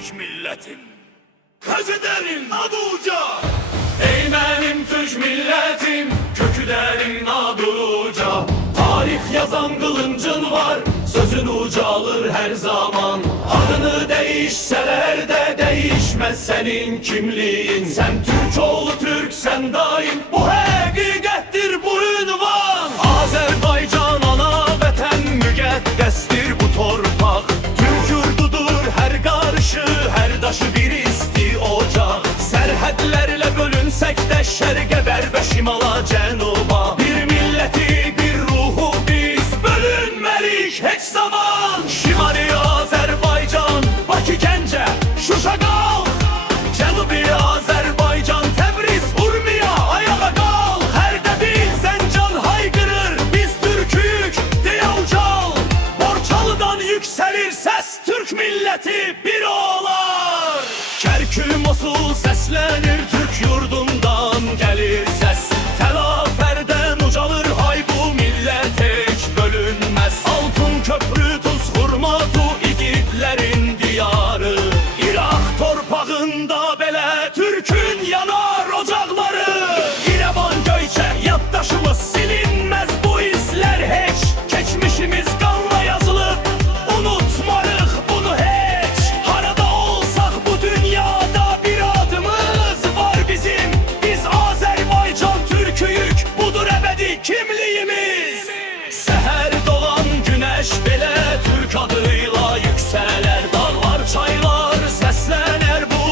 Türk milletim. Kökü derin adı uca. Ey benim Türk milletim, kökü derin adı uca. Tarih yazan kılıncın var, sözün ucalır her zaman. Adını değişseler de değişmez senin kimliğin. Sen Türk oğlu Türksen daim, bu hakikattir bu ünvan. Azerbaycan ana vatan, müqəddəsdir bu torpaq. Türk yurdudur her karşı, her daşı bir isti ocaq. Sərhədlərlə bölünsək də şərqə, qərbə, şimala, cənuba. Bir milleti, bir ruhu biz, bölünmərik heç zaman. Şimali Azərbaycan, Bakı, Gəncə, Şuşa qalx. Cənubi Azərbaycan, Təbriz, Urmiya, ayağa qalx. Hərdə bir Zəncan hayqırır, biz Türküyük deyə ucal. Borçalıdan yüksəlir səs, Türk milleti bir olar. Kərkül, Mosul səslənir, Türk yurdundan gəlir səs. Təlafərdən ucalır, hay bu millət heç bölünməz. Altın köprü, tuz xurmatu, igidlərin diyarı. İraq torpağında belə Türkün yanar ocaqları. İrəvan, Göyçə, yaddaşımız silinməz bu izlər heç. Keçmişimiz qanla yazılıb, unutmarıq bunu heç. Harada olsaq bu dünyada bir adımız var bizim. Biz Azərbaycan Türküyük, budur əbədi kimliyimiz. Səhər doğan günəş belə Türk adıyla yüksələr. Dağlar, çaylar səslənər, bu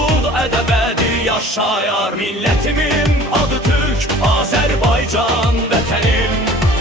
ədəbədi yaşayar. Milletimin adı Türk, Azərbaycan vətənim.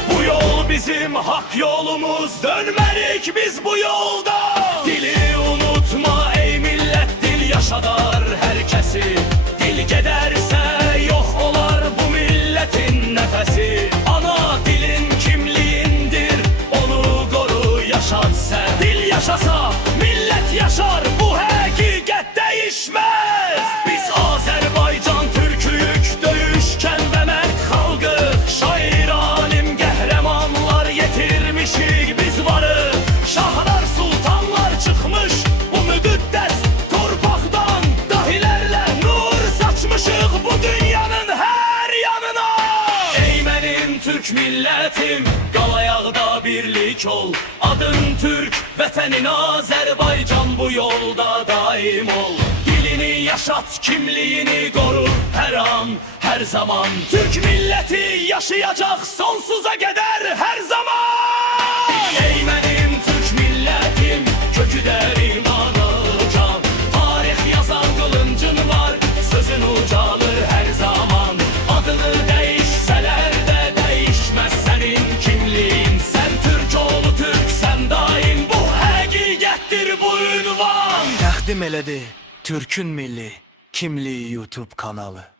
Bu yol bizim hak yolumuz, dönmərik biz bu yolda. Dili unutma ey millet, dil yaşadar hər kəsi. Dil gedərsə yox olar bu milletin nəfəsi. Ana dilin kimliyindir, onu qoru yaşat sən. Dil yaşasa millet yaşar, bu həqiqət dəyişməz. Biz Azərbaycan Türküyük, döyüşkən və mərd xalqı. Şair, alim, qəhrəmanlar yetirmişik biz varı. Şahlar, sultanlar çıxmış bu müqəddəs torpaqdan. Dahilərlə nur saçmışıq bu dünyanın hər yanına. Ey mənim Türk milletim, qal ayaqda birlik ol. Adın Türk, vətənin Azərbaycan, bu yolda daim ol. Dilini yaşat, kimliğini koru her an, her zaman. Türk milleti yaşayacak sonsuza kadar her zaman. Ey benim Türk milletim, kökü derin anacan. Tarih yazan kılıncın var, sözün ucalır her zaman. Adını değişseler de değişmez senin kimliğin. Sen Türk oğlu Türksen daim, bu hakikattir bu ünvan. Təqdim elədi Türkün Milli Kimliyi YouTube kanalı.